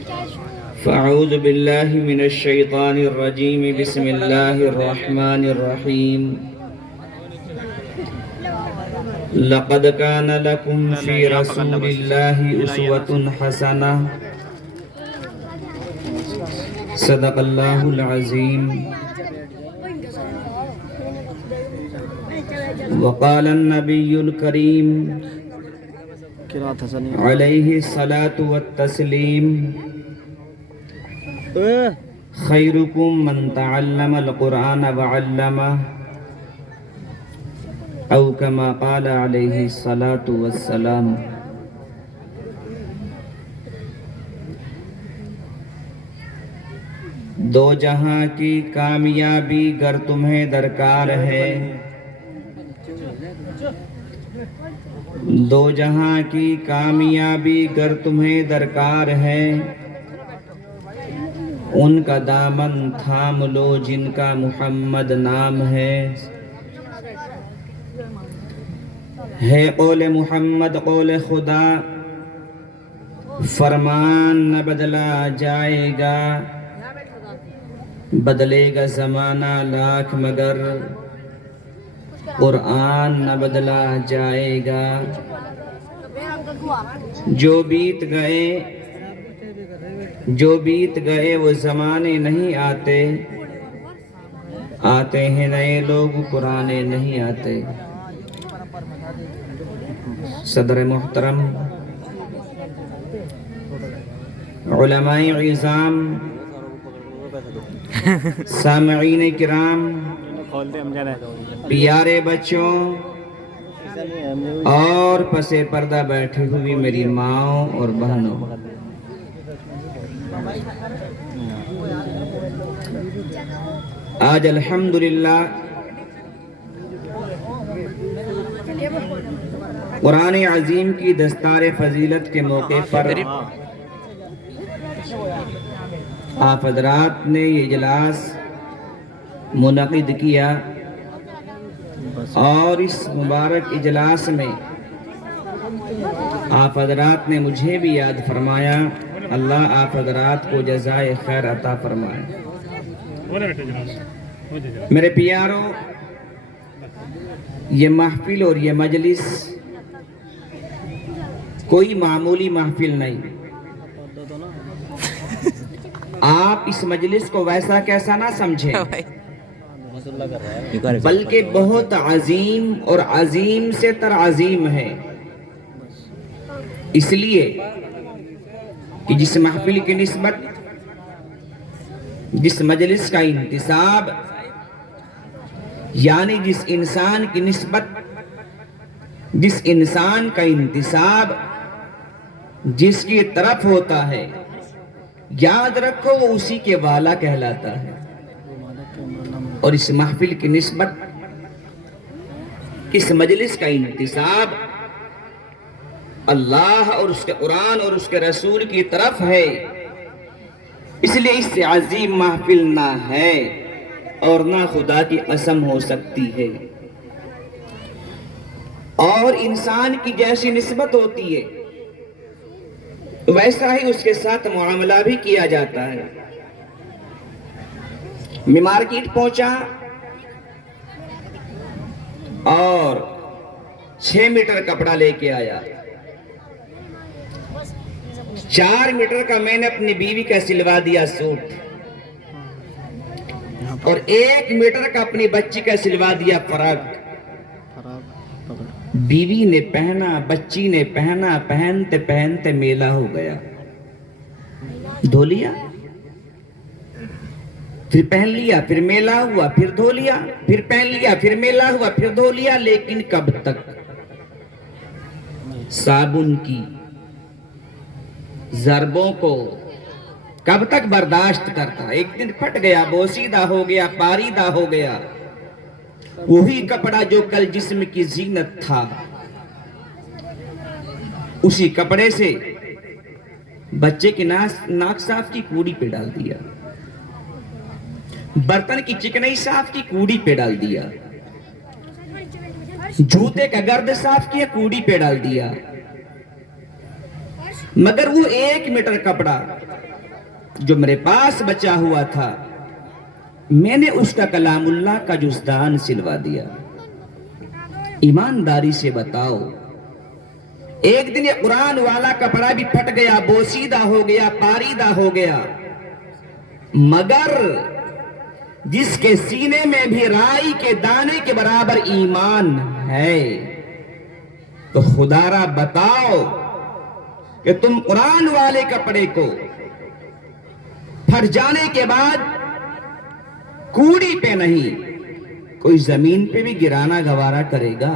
فأعوذ بالله من الشيطان الرجيم بسم الله الرحمن الرحيم لقد كان لكم في رسول الله أسوة حسنة صدق الله العظيم وقال النبي الكريم عليه الصلاة والتسليم خيركم من تعلم القرآن وعلمه او كما قال عليه الصلاة والسلام۔ دو جہاں کی کامیابی گر تمہیں درکار ہے، دو جہاں کی کامیابی گر تمہیں درکار ہے، ان کا دامن تھام لو جن کا محمد نام ہے۔ قول محمد قول خدا، فرمان نہ بدلا جائے گا، بدلے گا زمانہ لاکھ مگر قرآن نہ بدلا جائے گا۔ جو بیت گئے وہ زمانے نہیں آتے، آتے ہیں نئے لوگ پرانے نہیں آتے۔ صدر محترم، علماء عظام، سامعین کرام، پیارے بچوں اور پس پردہ بیٹھی ہوئی میری ماؤں اور بہنوں، آج الحمدللہ قرآن عظیم کی دستار فضیلت کے موقع پر آپ حضرات نے یہ اجلاس منعقد کیا، اور اس مبارک اجلاس میں آپ حضرات نے مجھے بھی یاد فرمایا۔ اللہ آپ حضرات کو جزائے خیر عطا فرمائے۔ میرے پیاروں، یہ محفل اور یہ مجلس کوئی معمولی محفل نہیں۔ آپ اس مجلس کو ویسا کیسا نہ سمجھیں، بلکہ بہت عظیم اور عظیم سے تر عظیم ہے، اس لیے کہ جس محفل کی نسبت، جس مجلس کا انتساب، یعنی جس انسان کی نسبت، جس انسان کا انتساب جس کی طرف ہوتا ہے، یاد رکھو وہ اسی کے والا کہلاتا ہے۔ اور اس محفل کی نسبت، اس مجلس کا انتساب اللہ اور اس کے قرآن اور اس کے رسول کی طرف ہے، اس لیے اس سے عظیم محفل نہ ہے اور نہ خدا کی قسم ہو سکتی ہے۔ اور انسان کی جیسی نسبت ہوتی ہے ویسا ہی اس کے ساتھ معاملہ بھی کیا جاتا ہے۔ میں مارکیٹ پہنچا اور 6 میٹر کپڑا لے کے آیا، 4 میٹر کا میں نے اپنی بیوی کا سلوا دیا سوٹ، اور 1 میٹر کا اپنی بچی کا سلوا دیا فراق۔ بیوی نے پہنا، بچی نے پہنا، پہنتے پہنتے میلا ہو گیا، دھو لیا، پھر پہن لیا، پھر میلا ہوا، پھر دھو لیا، پھر پہن لیا، پھر میلا ہوا، پھر دھو لیا۔ لیکن کب تک صابن کی ضربوں کو کب تک برداشت کرتا؟ ایک دن پھٹ گیا، بوسیدہ ہو گیا، پاریدہ ہو گیا۔ وہی کپڑا جو کل جسم کی زینت تھا، اسی کپڑے سے بچے کی ناک صاف کی کوڑی پہ ڈال دیا، برتن کی چکنائی صاف کی کوڑی پہ ڈال دیا، جوتے کا گرد صاف کیا کوڑی پہ ڈال دیا۔ مگر وہ 1 میٹر کپڑا جو میرے پاس بچا ہوا تھا میں نے اس کا کلام اللہ کا جزدان سلوا دیا۔ ایمانداری سے بتاؤ، ایک دن یہ قرآن والا کپڑا بھی پھٹ گیا، بوسیدہ ہو گیا، پاریدہ ہو گیا، مگر جس کے سینے میں بھی رائی کے دانے کے برابر ایمان ہے، تو خدا را بتاؤ کہ تم قرآن والے کپڑے کو پھٹ جانے کے بعد کوڑی پہ نہیں، کوئی زمین پہ بھی گرانا گوارا کرے گا؟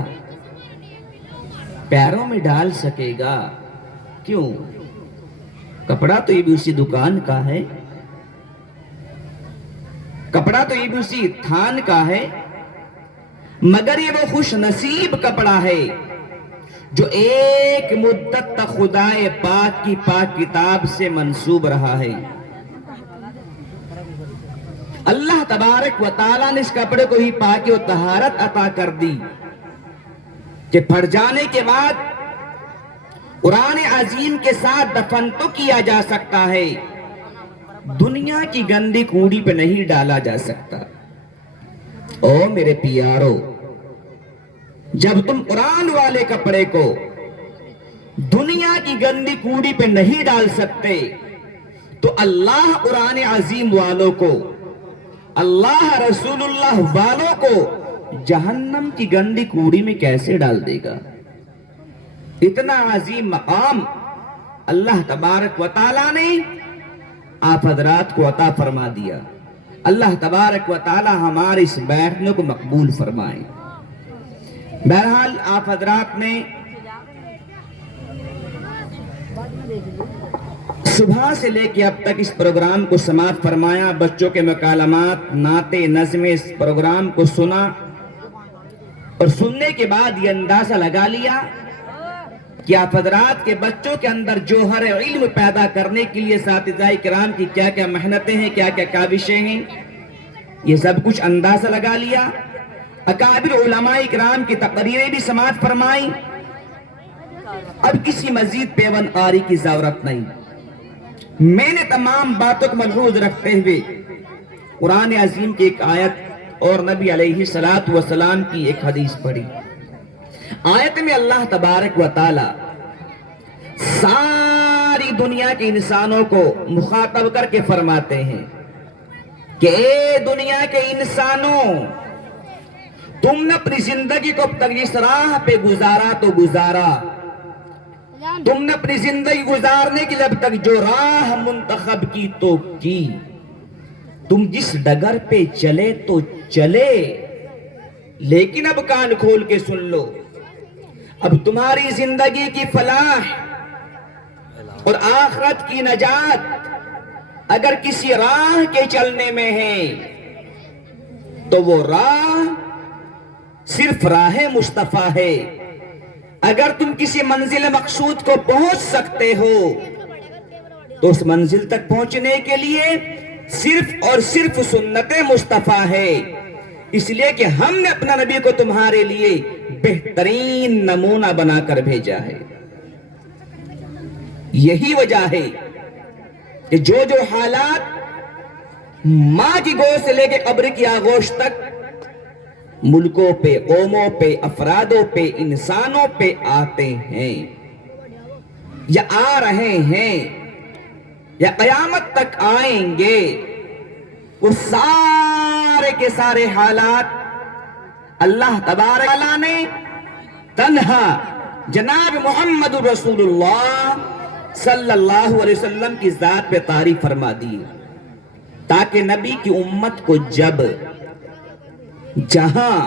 پیروں میں ڈال سکے گا؟ کیوں؟ کپڑا تو یہ بھی اسی دکان کا ہے، کپڑا تو یہ بھی اسی تھان کا ہے، مگر یہ وہ خوش نصیب کپڑا ہے جو ایک مدت تک خدائے پاک کی پاک کتاب سے منسوب رہا ہے۔ اللہ تبارک و تعالیٰ نے اس کپڑے کو ہی پاکی و طہارت عطا کر دی کہ پھٹ جانے کے بعد قرآن عظیم کے ساتھ دفن تو کیا جا سکتا ہے، دنیا کی گندی کوڑی پہ نہیں ڈالا جا سکتا۔ او میرے پیارو، جب تم قرآن والے کپڑے کو دنیا کی گندی کوڑی پہ نہیں ڈال سکتے تو اللہ قرآن عظیم والوں کو، اللہ رسول اللہ والوں کو جہنم کی گندی کوڑی میں کیسے ڈال دے گا؟ اتنا عظیم مقام اللہ تبارک و تعالیٰ نے آپ حضرات کو عطا فرما دیا۔ اللہ تبارک و تعالیٰ ہمارے اس بیٹھنے کو مقبول فرمائے۔ بہرحال آپ حضرات نے صبح سے لے کے اب تک اس پروگرام کو سماعت فرمایا، بچوں کے مکالمات، نعتیں، نظمیں، اس پروگرام کو سنا اور سننے کے بعد یہ اندازہ لگا لیا کہ آپ حضرات کے بچوں کے اندر جوہر علم پیدا کرنے کے لیے اساتذہ کرام کی کیا کیا محنتیں ہیں، کیا کیا کاوشیں ہیں، یہ سب کچھ اندازہ لگا لیا۔ اکابر علماء کرام کی تقریریں بھی سماعت فرمائیں۔ اب کسی مزید پیون قاری کی ضرورت نہیں۔ میں نے تمام باتوں کو ملحوظ رکھتے ہوئے قرآن عظیم کی ایک آیت اور نبی علیہ السلام کی ایک حدیث پڑھی۔ آیت میں اللہ تبارک و تعالی ساری دنیا کے انسانوں کو مخاطب کر کے فرماتے ہیں کہ اے دنیا کے انسانوں، تم نے اپنی زندگی کو اب تک جس راہ پہ گزارا تو گزارا، تم نے اپنی زندگی گزارنے کے لیے اب تک جو راہ منتخب کی تو کی، تم جس ڈگر پہ چلے تو چلے، لیکن اب کان کھول کے سن لو، اب تمہاری زندگی کی فلاح اور آخرت کی نجات اگر کسی راہ کے چلنے میں ہے تو وہ راہ صرف راہ مصطفیٰ ہے۔ اگر تم کسی منزل مقصود کو پہنچ سکتے ہو تو اس منزل تک پہنچنے کے لیے صرف اور صرف سنت مصطفیٰ ہے، اس لیے کہ ہم نے اپنا نبی کو تمہارے لیے بہترین نمونہ بنا کر بھیجا ہے۔ یہی وجہ ہے کہ جو حالات ماں کی گود سے لے کے قبر کی آغوش تک ملکوں پہ، قوموں پہ، افرادوں پہ، انسانوں پہ آتے ہیں یا آ رہے ہیں یا قیامت تک آئیں گے، وہ سارے کے سارے حالات اللہ تبارک و تعالیٰ نے تنہا جناب محمد رسول اللہ صلی اللہ علیہ وسلم کی ذات پہ تعریف فرما دی، تاکہ نبی کی امت کو جب جہاں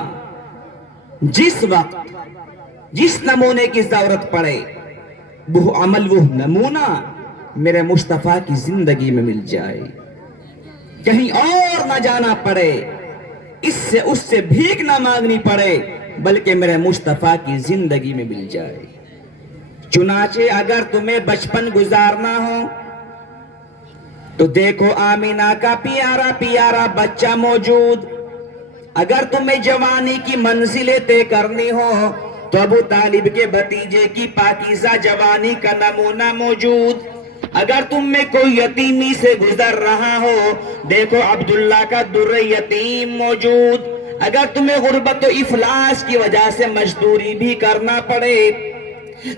جس وقت جس نمونے کی ضرورت پڑے وہ عمل، وہ نمونہ میرے مصطفیٰ کی زندگی میں مل جائے، کہیں اور نہ جانا پڑے، اس سے بھیک نہ مانگنی پڑے، بلکہ میرے مصطفیٰ کی زندگی میں مل جائے۔ چنانچہ اگر تمہیں بچپن گزارنا ہو تو دیکھو آمینہ کا پیارا پیارا بچہ موجود، اگر تمہیں جوانی کی منزلیں طے کرنی ہو تو ابو طالب کے بھتیجے کی پاکیزہ جوانی کا نمونہ موجود، اگر تم میں کوئی یتیمی سے گزر رہا ہو، دیکھو عبداللہ کا در یتیم موجود۔ اگر تمہیں غربت و افلاس کی وجہ سے مزدوری بھی کرنا پڑے،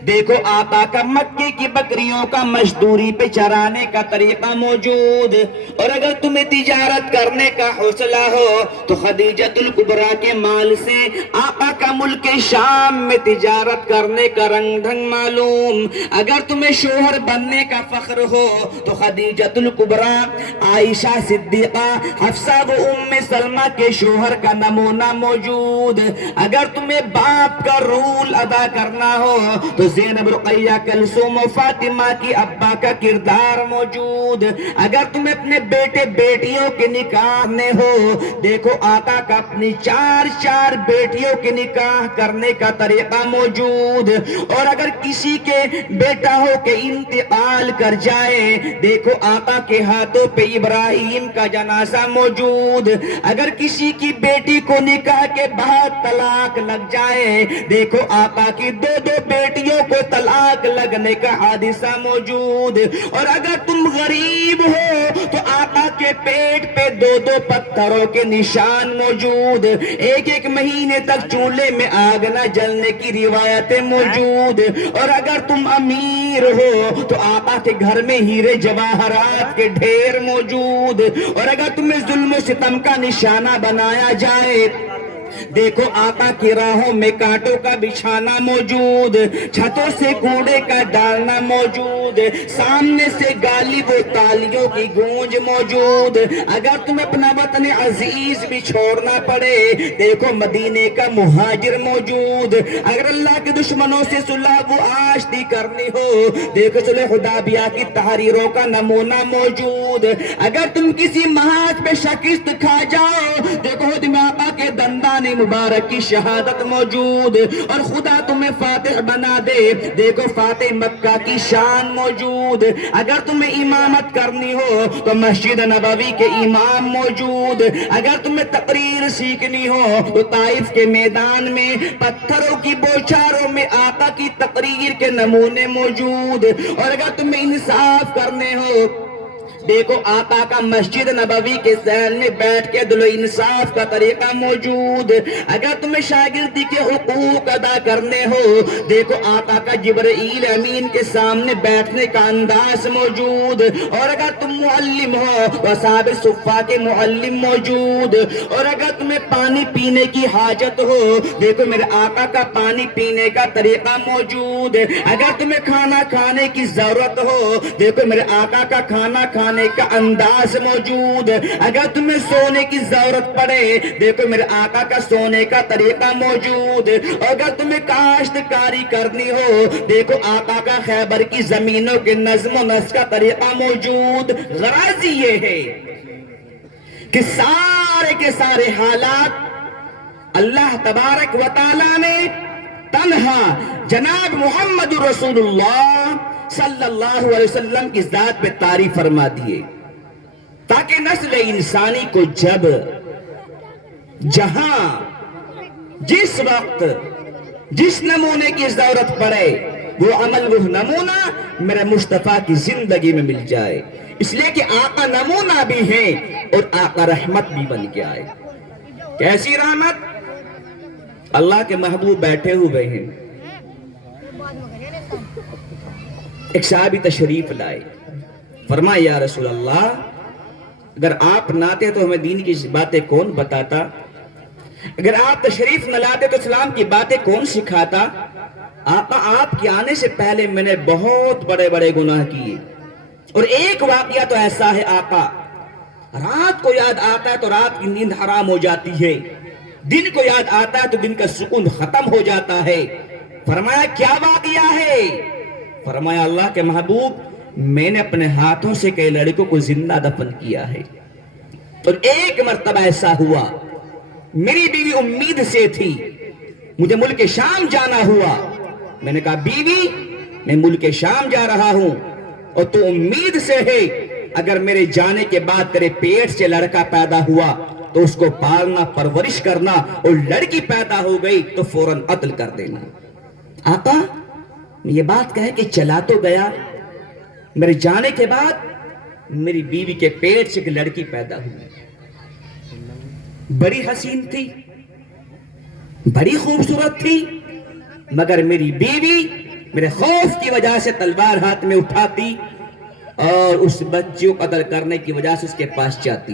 دیکھو آقا کا مکے کی بکریوں کا مزدوری پہ چرانے کا طریقہ موجود۔ اور اگر تمہیں تجارت کرنے کا حوصلہ ہو تو خدیجۃ الکبریٰ کے مال سے آقا کا ملک شام میں تجارت کرنے کا رنگ ڈھنگ معلوم۔ اگر تمہیں شوہر بننے کا فخر ہو تو خدیجۃ الکبریٰ، عائشہ صدیقہ، حفصہ و ام سلمہ کے شوہر کا نمونہ موجود۔ اگر تمہیں باپ کا رول ادا کرنا ہو تو زینب، رقیہ، کلثوم و فاطمہ کی ابا کا کردار موجود۔ اگر تمہیں اپنے بیٹے بیٹیوں کے نکاح میں ہو، دیکھو آقا کا اپنی چار بیٹیوں کے نکاح کرنے کا طریقہ موجود۔ اور اگر کسی کے بیٹا ہو کہ انتقال کر جائے، دیکھو آقا کے ہاتھوں پہ ابراہیم کا جنازہ موجود۔ اگر کسی کی بیٹی کو نکاح کے بعد طلاق لگ جائے، دیکھو آقا کی دو بیٹیوں کو طلاق لگنے کا حادثہ موجود۔ اور اگر تم غریب ہو تو آقا کے پیٹ پہ دو پتھروں کے نشان موجود۔ ایک مہینے تک چولہے میں آگ نہ جلنے کی روایتیں موجود۔ اور اگر تم امیر ہو تو آقا کے گھر میں ہیرے جواہرات کے ڈھیر موجود۔ اور اگر تمہیں ظلم و ستم کا نشانہ بنایا جائے، دیکھو آقا کی راہوں میں کانٹوں کا بچھانا موجود، چھتوں سے کوڑے کا ڈالنا موجود، سامنے سے گالی و تالیوں کی گونج موجود۔ اگر تمہیں اپنا وطن عزیز بھی چھوڑنا پڑے، دیکھو مدینے کا مہاجر موجود۔ اگر اللہ کے دشمنوں سے صلح و آشتی کرنی ہو، دیکھو صلح حدیبیہ کی تحریروں کا نمونہ موجود۔ اگر تم کسی محاذ پہ شکست کھا جاؤ، دیکھو آقا کے دندان مبارک کی شہادت موجود۔ اور خدا تمہیں فاتح بنا دے، دیکھو فاتح مکہ کی شان موجود۔ اگر تمہیں امامت کرنی ہو تو مسجد نبوی کے امام موجود۔ اگر تمہیں تقریر سیکھنی ہو تو طائف کے میدان میں پتھروں کی بوچھاروں میں آقا کی تقریر کے نمونے موجود۔ اور اگر تمہیں انصاف کرنے ہو، دیکھو آقا کا مسجد نبوی کے سہن میں بیٹھ کے عدل و انصاف کا طریقہ موجود۔ اگر تمہیں شاگردی کے حقوق ادا کرنے ہو، دیکھو آقا کا جبرائیل امین کے سامنے بیٹھنے کا انداز موجود۔ اور اگر تم معلم ہو تو اصحاب صفہ کے معلم موجود۔ اور اگر تمہیں پانی پینے کی حاجت ہو، دیکھو میرے آقا کا پانی پینے کا طریقہ موجود۔ اگر تمہیں کھانا کھانے کی ضرورت ہو، دیکھو میرے آقا کا کھانا کھانے کا انداز موجود۔ اگر تمہیں سونے کی ضرورت پڑے، دیکھو میرے آقا کا سونے کا طریقہ موجود۔ اگر تمہیں کاشتکاری کرنی ہو، دیکھو آقا کا خیبر کی زمینوں کے نظم و نسق کا طریقہ موجود۔ غرض یہ ہے کہ سارے کے سارے حالات اللہ تبارک و تعالی نے تنہا جناب محمد رسول اللہ صلی اللہ علیہ وسلم کی ذات پہ تعریف فرما دیے، تاکہ نسل انسانی کو جب جہاں جس وقت جس نمونے کی ضرورت پڑے، وہ عمل وہ نمونہ میرے مصطفیٰ کی زندگی میں مل جائے۔ اس لیے کہ آقا نمونہ بھی ہیں اور آقا رحمت بھی بن کے آئے۔ کیسی رحمت؟ اللہ کے محبوب بیٹھے ہوئے ہیں، ایک صحابی تشریف لائے، فرمایا یا رسول اللہ، اگر آپ نہ آتے تو ہمیں دین کی باتیں کون بتاتا؟ اگر آپ تشریف نہ لاتے تو اسلام کی باتیں کون سکھاتا؟ آقا آپ کے آنے سے پہلے میں نے بہت بڑے بڑے گناہ کیے، اور ایک واقعہ تو ایسا ہے آقا، رات کو یاد آتا ہے تو رات کی نیند حرام ہو جاتی ہے، دن کو یاد آتا ہے تو دن کا سکون ختم ہو جاتا ہے۔ فرمایا کیا واقعہ ہے؟ فرمایا اللہ کے محبوب، میں نے اپنے ہاتھوں سے کئی لڑکوں کو زندہ دفن کیا ہے، اور ایک مرتبہ ایسا ہوا، میری بیوی امید سے تھی، مجھے ملک شام جانا ہوا، میں نے کہا بیوی میں ملک شام جا رہا ہوں اور تو امید سے ہے اگر میرے جانے کے بعد تیرے پیٹ سے لڑکا پیدا ہوا تو اس کو پالنا پرورش کرنا، اور لڑکی پیدا ہو گئی تو فوراً قتل کر دینا۔ آقا یہ بات کہے کہ چلا تو گیا، میرے جانے کے بعد میری بیوی کے پیٹ سے ایک لڑکی پیدا ہوئی. بڑی حسین تھی, بڑی خوبصورت تھی, مگر میری بیوی میرے خوف کی وجہ سے تلوار ہاتھ میں اٹھاتی اور اس بچی کو قتل کرنے کی وجہ سے اس کے پاس جاتی.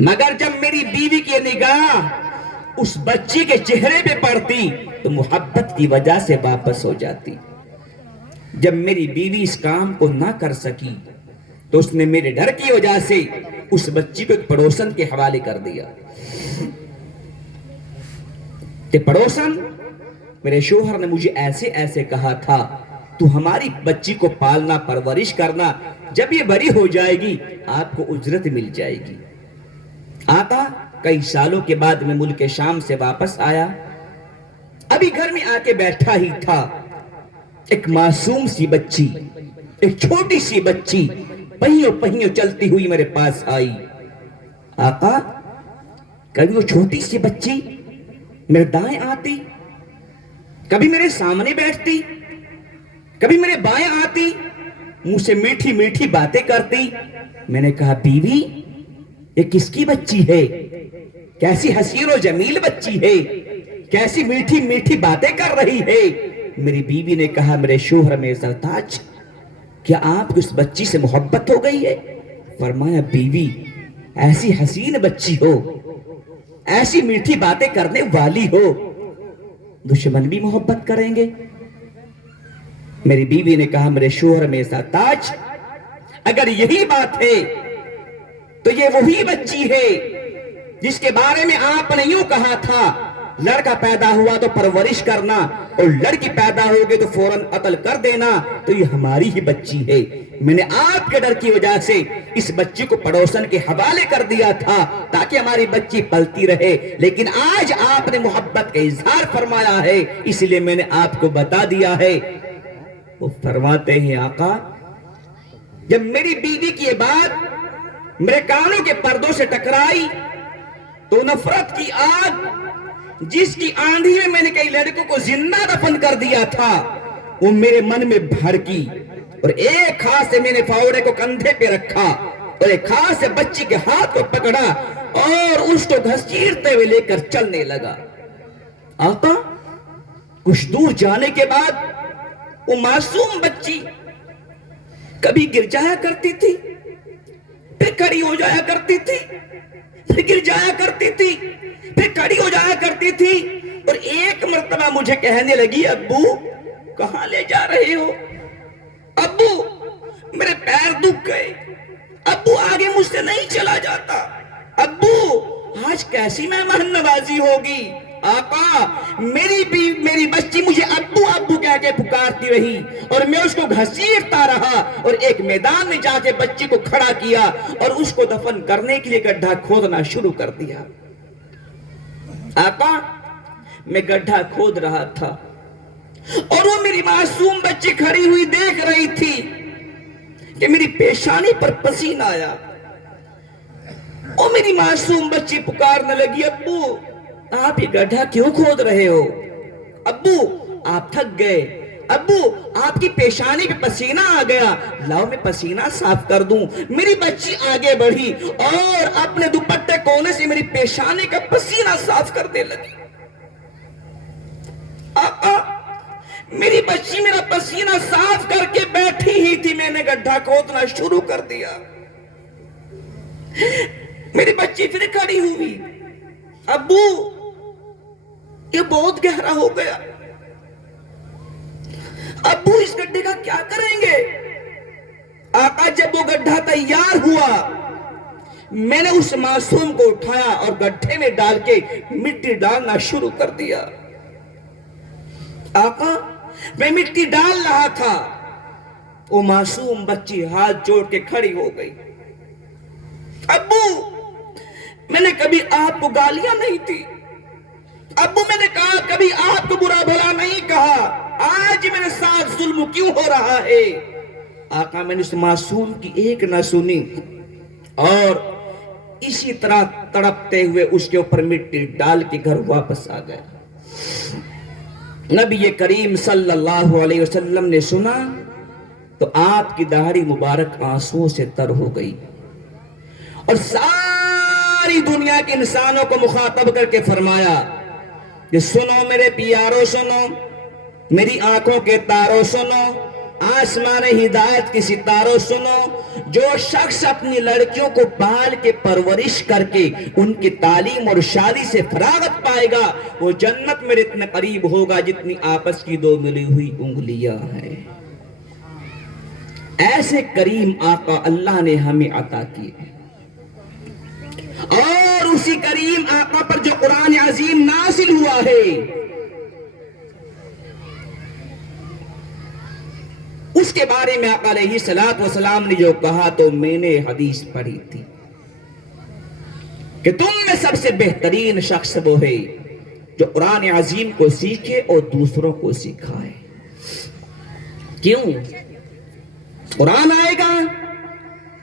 مگر جب میری بیوی کی نگاہ اس بچی کے چہرے پہ پڑتی تو محبت کی وجہ سے واپس ہو جاتی. جب میری بیوی اس کام کو نہ کر سکی تو اس نے میرے ڈر کی وجہ سے اس بچی کو ایک پڑوسن کے حوالے کر دیا کہ پڑوسن, میرے شوہر نے مجھے ایسے ایسے کہا تھا, تو ہماری بچی کو پالنا پرورش کرنا, جب یہ بڑی ہو جائے گی آپ کو اجرت مل جائے گی. آقا کئی سالوں کے بعد میں ملک شام سے واپس آیا. ابھی گھر میں آ کے بیٹھا ہی تھا, ایک معصوم سی بچی, ایک چھوٹی سی بچی پہیوں پہیوں چلتی ہوئی میرے پاس آئی. آقا کبھی وہ چھوٹی سی بچی میرے دائیں آتی, کبھی میرے سامنے بیٹھتی, کبھی میرے بائیں آتی, مجھ سے میٹھی میٹھی باتیں کرتی. میں نے کہا بیوی یہ کس کی بچی ہے, کیسی حسین و جمیل بچی ہے, کیسی میٹھی میٹھی باتیں کر رہی ہے. میری بیوی نے کہا میرے شوہر میں سرتاج کیا آپ کو اس بچی سے محبت ہو گئی ہے؟ فرمایا بیوی ایسی حسین بچی ہو, ایسی میٹھی باتیں کرنے والی ہو, دشمن بھی محبت کریں گے. میری بیوی نے کہا میرے شوہر میں سرتاج اگر یہی بات ہے تو یہ وہی بچی ہے جس کے بارے میں آپ نے یوں کہا تھا لڑکا پیدا ہوا تو پرورش کرنا اور لڑکی پیدا ہوگی تو فوراً قتل کر دینا, تو یہ ہماری ہی بچی ہے. میں نے آپ کے ڈر کی وجہ سے اس بچی کو پڑوسن کے حوالے کر دیا تھا تاکہ ہماری بچی پلتی رہے, لیکن آج آپ نے محبت کا اظہار فرمایا ہے اس لیے میں نے آپ کو بتا دیا ہے. وہ فرماتے ہیں آقا جب میری بیوی کی یہ بات میرے کانوں کے پردوں سے ٹکرائی تو نفرت کی آگ جس کی آندھی میں نے کئی لڑکوں کو زندہ دفن کر دیا تھا وہ میرے من میں بھڑکی, اور ایک ہاتھ سے میں نے فاوڑے کو کندھے پہ رکھا اور ایک ہاتھ سے بچی کے ہاتھ کو پکڑا اور اس کو گھسیٹتے ہوئے لے کر چلنے لگا. آقا کچھ دور جانے کے بعد وہ معصوم بچی کبھی گر جایا کرتی تھی, پھر کھڑی ہو جایا کرتی تھی, پھر گر جایا کرتی تھی, پھر کھڑی ہو جایا کرتی تھی, اور ایک مرتبہ مجھے کہنے لگی ابو کہاں لے جا رہے ہو, ابو میرے پیر دکھ گئے, ابو آگے مجھ سے نہیں چلا جاتا, ابو آج کیسی مہمان نوازی ہوگی. آقا میری بچی مجھے ابو ابو کہہ کے پکارتی رہی اور میں اس کو گھسیٹتا رہا اور ایک میدان میں جا کے بچی کو کھڑا کیا اور اس کو دفن کرنے کے لیے گڈھا کھودنا شروع کر دیا. آقا میں گڈھا کھود رہا تھا اور وہ میری معصوم بچی کھڑی ہوئی دیکھ رہی تھی کہ میری پیشانی پر پسینہ آیا. وہ میری معصوم بچی پکارنے لگی ابو آپ یہ گڈھا کیوں کھود رہے ہو, ابو آپ تھک گئے, ابو آپ کی پیشانی پہ پسینہ آ گیا, لاؤ میں پسینہ صاف کر دوں. میری بچی آگے بڑھی اور اپنے دوپٹے کونے سے میری پیشانی کا پسینہ صاف کرنے لگی. آقا میری بچی میرا پسینہ صاف کر کے بیٹھی ہی تھی, میں نے گڈھا کھودنا شروع کر دیا. میری بچی پھر کھڑی ہوئی, ابو یہ بہت گہرا ہو گیا, ابو اس گڈھے کا کیا کریں گے. آقا جب وہ گڈھا تیار ہوا میں نے اس معصوم کو اٹھایا اور گڈھے میں ڈال کے مٹی ڈالنا شروع کر دیا. آقا میں مٹی ڈال رہا تھا, وہ معصوم بچی ہاتھ جوڑ کے کھڑی ہو گئی. ابو میں نے کبھی آپ کو گالیاں نہیں دی, ابو میں نے کہا کبھی آپ کو برا بھلا نہیں کہا, آج میرے ساتھ ظلم کیوں ہو رہا ہے. آقا میں نے اس معصوم کی ایک نہ سنی اور اسی طرح تڑپتے ہوئے اس کے اوپر مٹی ڈال کے گھر واپس آ گیا. نبی کریم صلی اللہ علیہ وسلم نے سنا تو آپ کی داڑھی مبارک آنسوؤں سے تر ہو گئی اور ساری دنیا کے انسانوں کو مخاطب کر کے فرمایا کہ سنو میرے پیارو، سنو میری آنکھوں کے تاروں، سنو آسمان ہدایت کی ستاروں، سنو جو شخص اپنی لڑکیوں کو پال کے پرورش کر کے ان کی تعلیم اور شادی سے فراغت پائے گا وہ جنت میرے اتنا قریب ہوگا جتنی آپس کی دو ملی ہوئی انگلیاں ہیں۔ ایسے کریم آقا اللہ نے ہمیں عطا کیے اور اسی کریم آقا پر جو قرآن عظیم نازل ہوا ہے اس کے بارے میں آقا علیہ السلام نے جو کہا تو میں نے حدیث پڑھی تھی کہ تم میں سب سے بہترین شخص وہ ہے جو قرآن عظیم کو سیکھے اور دوسروں کو سکھائے۔ کیوں؟ قرآن آئے گا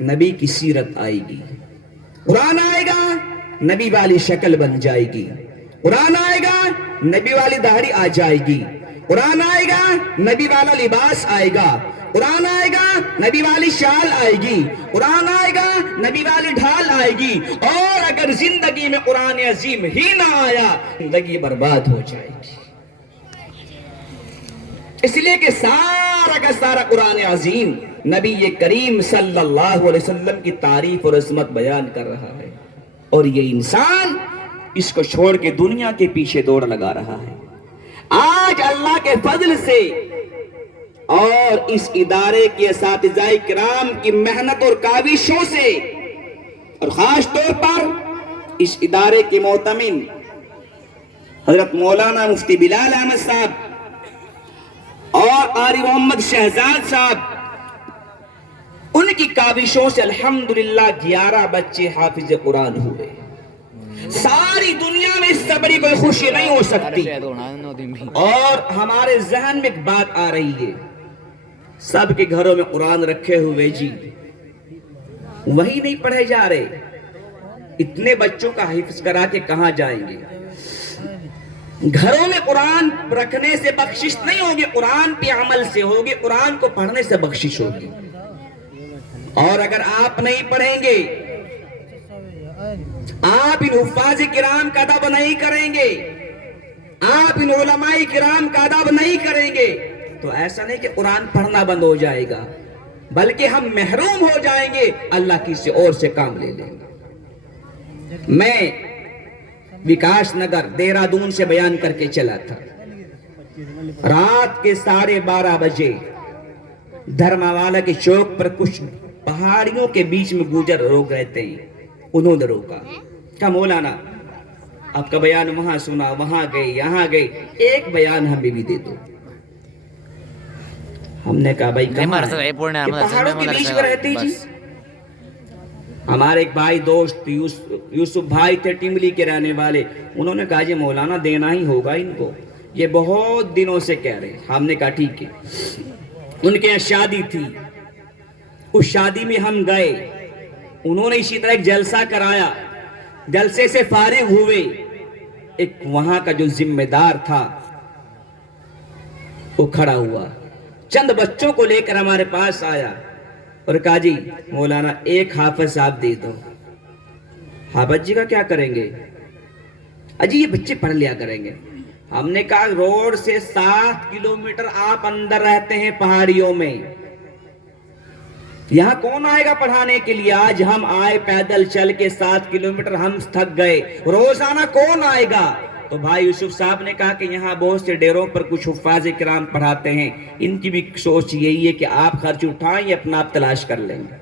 نبی کی سیرت آئے گی، قرآن آئے گا نبی والی شکل بن جائے گی، قرآن آئے گا نبی والی داڑھی آ جائے گی، قرآن آئے گا نبی والا لباس آئے گا، قرآن آئے گا نبی والی شال آئے گی، قرآن آئے گا نبی والی ڈھال آئے گی۔ اور اگر زندگی میں قرآن عظیم ہی نہ آیا زندگی برباد ہو جائے گی۔ اس لیے کہ سارا کا سارا قرآن عظیم نبی کریم صلی اللہ علیہ وسلم کی تعریف اور عظمت بیان کر رہا ہے اور یہ انسان اس کو چھوڑ کے دنیا کے پیچھے دوڑ لگا رہا ہے۔ آج اللہ کے فضل سے اور اس ادارے کے اساتذہ کرام کی محنت اور کاوشوں سے اور خاص طور پر اس ادارے کے معتمن حضرت مولانا مفتی بلال احمد صاحب اور قاری محمد شہزاد صاحب ان کی کاوشوں سے الحمدللہ 11 بچے حافظ قرآن ہوئے۔ ساری دنیا میں اس سے بڑی کوئی خوشی نہیں ہو سکتی۔ اور ہمارے ذہن میں ایک بات آ رہی ہے، سب کے گھروں میں قرآن رکھے ہوئے جی وہی نہیں پڑھے جا رہے، اتنے بچوں کا حفظ کرا کے کہاں جائیں گے؟ گھروں میں قرآن رکھنے سے بخشش نہیں ہوگی، قرآن پہ عمل سے ہوگی، قرآن کو پڑھنے سے بخشش ہوگی۔ اور اگر آپ نہیں پڑھیں گے، آپ ان حفاظ کرام کا ادب نہیں کریں گے، آپ ان علماء کرام کا ادب نہیں کریں گے تو ایسا نہیں کہ قرآن پڑھنا بند ہو جائے گا، بلکہ ہم محروم ہو جائیں گے، اللہ کسی اور سے کام لے لیں گے۔ میں وکاس نگر دہرادون سے بیان کر کے چلا تھا، رات کے 12:30 بجے دھرما والا کے چوک پر کچھ پہاڑیوں کے بیچ میں گوجر روک رہے تھے، انہوں نے روکا، کہا مولانا آپ کا بیان وہاں سنا، وہاں گئے، یہاں گئے، ایک بیان ہمیں بھی دے دو۔ ہم نے کہا بھائی کہاں ہے؟ کہ پہاڑوں کے بیچ میں رہتے جی۔ ہمارے ایک بھائی دوست یوسف بھائی تھے ٹیملی کے رہنے والے، انہوں نے کہا جی مولانا دینا ہی ہوگا ان کو، یہ بہت دنوں سے کہہ رہے۔ ہم نے کہا ٹھیک ہے۔ ان کے یہاں شادی تھی، اس شادی میں ہم گئے، انہوں نے اسی طرح ایک جلسہ کرایا، جلسے سے فارغ ہوئے، ایک وہاں کا جو ذمہ دار تھا وہ کھڑا ہوا، چند بچوں کو لے کر ہمارے پاس آیا اور کہا جی مولانا ایک حافظ صاحب دے دو۔ حافظ جی کا کیا کریں گے؟ اجی یہ بچے پڑھ لیا کریں گے۔ ہم نے کہا روڈ سے 7 کلومیٹر آپ اندر رہتے ہیں پہاڑیوں میں، یہاں کون آئے گا پڑھانے کے لیے؟ آج ہم آئے پیدل چل کے 7 کلومیٹر، ہم تھک گئے، روزانہ کون آئے گا؟ تو بھائی یوسف صاحب نے کہا کہ یہاں بہت سے ڈیروں پر کچھ حفاظ کرام پڑھاتے ہیں، ان کی بھی سوچ یہی ہے کہ آپ خرچ اٹھائیں یا اپنا آپ تلاش کر لیں گے۔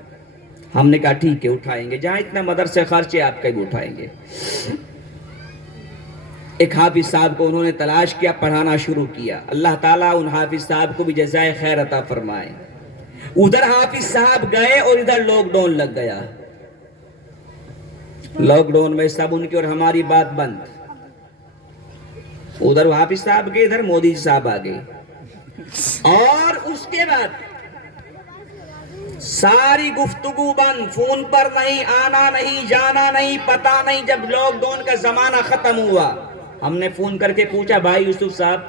ہم نے کہا ٹھیک ہے اٹھائیں گے، جہاں اتنا مدرسے خرچ ہے آپ کا بھی اٹھائیں گے۔ ایک حافظ صاحب کو انہوں نے تلاش کیا، پڑھانا شروع کیا، اللہ تعالیٰ ان حافظ صاحب کو بھی جزائے خیر عطا فرمائے۔ ادھر حافظ صاحب گئے اور ادھر لاک ڈاؤن لگ گیا، لاک ڈاؤن میں سب ان کی اور ہماری بات بند، ادھر حافظ صاحب گئے، ادھر مودی صاحب آ گئے۔ اور اس کے بعد ساری گفتگو بند، فون پر نہیں، آنا نہیں، جانا نہیں، پتہ نہیں۔ جب لاک ڈاؤن کا زمانہ ختم ہوا ہم نے فون کر کے پوچھا بھائی یوسف صاحب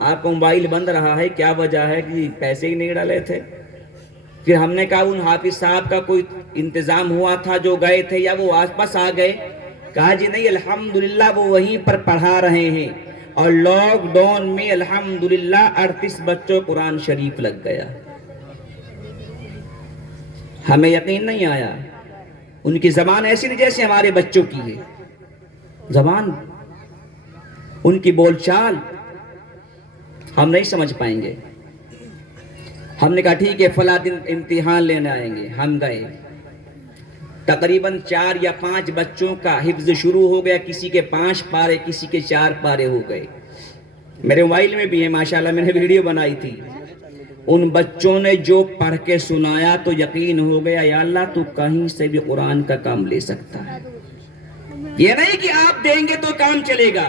آپ کا موبائل بند رہا ہے، کیا وجہ ہے؟ کہ پیسے ہی نہیں ڈالے تھے۔ پھر ہم نے کہا ان حافظ صاحب کا کوئی انتظام ہوا تھا جو گئے تھے یا وہ آس پاس آ گئے؟ کہا جی نہیں، الحمدللہ وہ وہیں پر پڑھا رہے ہیں، اور لاک ڈاؤن میں الحمدللہ 38 بچوں قرآن شریف لگ گیا۔ ہمیں یقین نہیں آیا، ان کی زبان ایسی نہیں جیسے ہمارے بچوں کی ہے، زبان ان کی بول چال ہم نہیں سمجھ پائیں گے۔ ہم نے کہا ٹھیک ہے فلاں دن امتحان لینے آئیں گے، ہم گئے، تقریباً 4 یا 5 بچوں کا حفظ شروع ہو گیا، کسی کے 5 پارے، کسی کے 4 پارے ہو گئے۔ میرے موبائل میں بھی ہے ماشاءاللہ، میں نے ویڈیو بنائی تھی۔ ان بچوں نے جو پڑھ کے سنایا تو یقین ہو گیا یا اللہ تو کہیں سے بھی قرآن کا کام لے سکتا ہے، یہ نہیں کہ آپ دیں گے تو کام چلے گا۔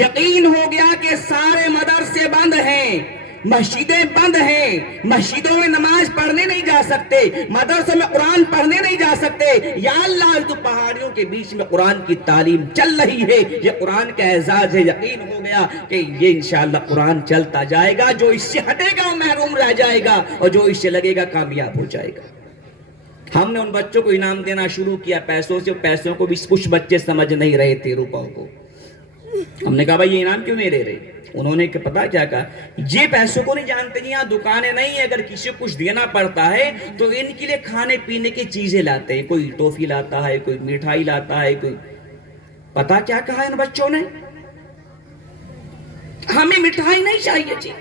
یقین ہو گیا کہ سارے مدرسے بند ہیں، مسجدیں بند ہیں، مسجدوں میں نماز پڑھنے نہیں جا سکتے، مدرسوں میں قرآن پڑھنے نہیں جا سکتے، یا اللہ تو پہاڑیوں کے بیچ میں قرآن کی تعلیم چل رہی ہے، یہ قرآن کا اعزاز ہے۔ یقین ہو گیا کہ یہ انشاءاللہ قرآن چلتا جائے گا، جو اس سے ہٹے گا وہ محروم رہ جائے گا، اور جو اس سے لگے گا کامیاب ہو جائے گا۔ ہم نے ان بچوں کو انعام دینا شروع کیا پیسوں سے، پیسوں کو بھی کچھ بچے سمجھ نہیں رہے تھے، روپوں کو۔ ہم نے کہا بھائی یہ انعام کیوں نہیں دے رہے؟ انہوں نے پتا کیا کہا، یہ پیسوں کو نہیں جانتے، یہاں دکانیں نہیں ہیں، اگر کسی کو کچھ دینا پڑتا ہے تو ان کے لیے کھانے پینے کی چیزیں لاتے ہیں، کوئی ٹوفی لاتا ہے، کوئی مٹھائی لاتا ہے، کوئی۔ پتا کیا کہا ان بچوں نے؟ ہمیں مٹھائی نہیں چاہیے جی۔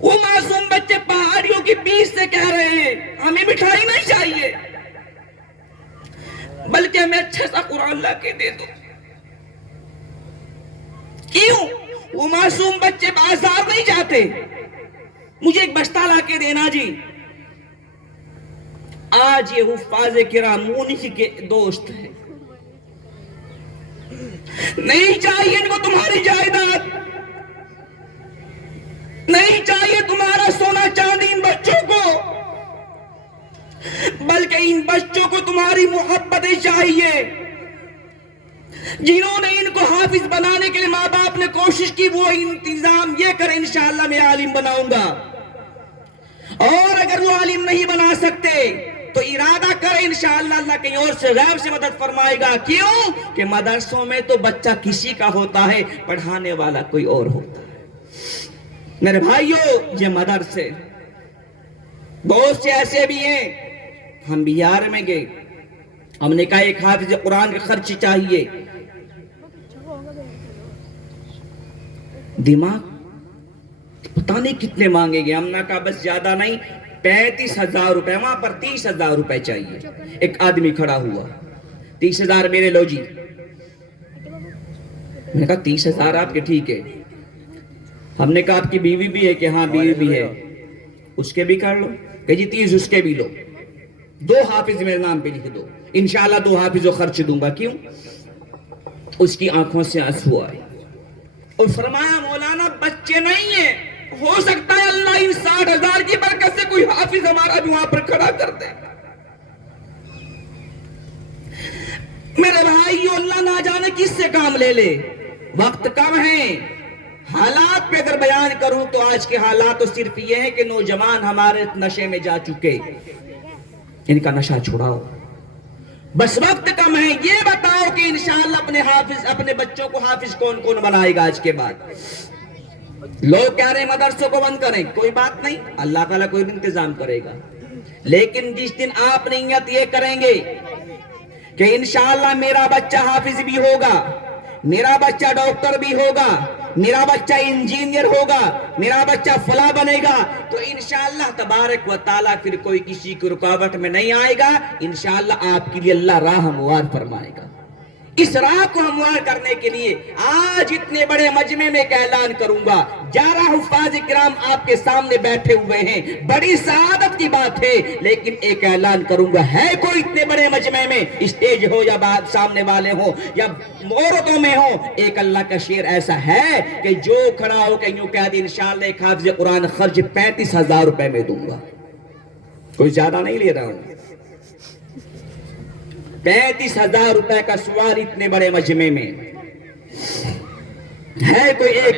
وہ معصوم بچے پہاڑیوں کے بیچ سے کہہ رہے ہیں ہمیں مٹھائی نہیں چاہیے، بلکہ ہمیں اچھا سا قرآن لا کے دے دو۔ کیوں؟ وہ معصوم بچے بازار نہیں جاتے، مجھے ایک بستہ لا کے دینا جی۔ آج یہ حفاظ کرام انہی کے دوست ہیں، نہیں چاہیے ان کو تمہاری جائیداد، نہیں چاہیے تمہارا سونا چاندی ان بچوں کو، بلکہ ان بچوں کو تمہاری محبتیں چاہیے۔ جنہوں نے ان کو حافظ بنانے کے لیے ماں باپ نے کوشش کی، وہ انتظام یہ کر انشاءاللہ میں عالم بناؤں گا، اور اگر وہ عالم نہیں بنا سکتے تو ارادہ کر انشاءاللہ اللہ کہیں اور سے غیب سے مدد فرمائے گا۔ کیوں کہ مدرسوں میں تو بچہ کسی کا ہوتا ہے، پڑھانے والا کوئی اور ہوتا ہے۔ میرے بھائیوں، یہ مدرسے بہت سے ایسے بھی ہیں۔ ہم بہار میں گئے، ہم نے کہا ایک حافظ قرآن کا خرچ چاہیے، دماغ پتہ نہیں کتنے مانگے گے، ہم نے کہا بس زیادہ نہیں، 35,000 روپے، وہاں پر 30,000 روپے چاہیے۔ ایک آدمی کھڑا ہوا، 30,000 میرے لو جی۔ میں نے کہا 30,000 آپ کے، ٹھیک ہے۔ ہم نے کہا آپ کی بیوی بھی ہے کہ ہاں بیوی بھی ہے، اس کے بھی کر لو، کہ جی 30 اس کے بھی لو، 2 حافظ میرے نام پہ لکھ دو، انشاءاللہ 2 حافظ خرچ دوں گا۔ کیوں؟ اس کی آنکھوں سے آنسو آئے، اور فرمایا مولانا بچے نہیں ہیں، ہو سکتا ہے اللہ ان 60,000 کی برکت سے کوئی حافظ ہمارا بھی وہاں پر کھڑا کر دے۔ میرے بھائیو، اللہ نہ جانے کس سے کام لے لے، وقت کم ہے۔ حالات پہ اگر بیان کروں تو آج کے حالات تو صرف یہ ہیں کہ نوجوان ہمارے نشے میں جا چکے، ان کا نشہ چھڑاؤ، بس وقت کم ہے۔ یہ بتاؤ کہ انشاءاللہ اپنے بچوں کو حافظ کون کون بنائے گا آج کے بعد؟ لوگ کہہ رہے ہیں مدرسوں کو بند کریں، کوئی بات نہیں، اللہ تعالیٰ کوئی انتظام کرے گا، لیکن جس دن آپ نیت یہ کریں گے کہ انشاءاللہ میرا بچہ حافظ بھی ہوگا، میرا بچہ ڈاکٹر بھی ہوگا، میرا بچہ انجینئر ہوگا، میرا بچہ فلاں بنے گا، تو انشاءاللہ تبارک و تعالیٰ پھر کوئی کسی کی رکاوٹ میں نہیں آئے گا۔ انشاءاللہ آپ کے لیے اللہ راہ ہموار فرمائے گا۔ اس راہ کو ہموار کرنے کے لیے آج اتنے بڑے مجمع میں ایک اعلان کروں گا، 11 حفاظ کرام آپ کے سامنے بیٹھے ہوئے ہیں، بڑی سعادت کی بات ہے، لیکن ایک اعلان کروں گا، ہے کوئی اتنے بڑے مجمع میں، اسٹیج ہو یا بات سامنے والے ہوں یا عورتوں میں ہوں، ایک اللہ کا شعر ایسا ہے کہ جو کھڑا ہو کہ یوں کہہ دے انشاءاللہ ایک حافظ قرآن خرچ 35,000 روپے میں دوں گا، کوئی زیادہ نہیں لے رہا ہوں، 35,000 روپے کا سوال اتنے بڑے مجمع میں ہے، کوئی ایک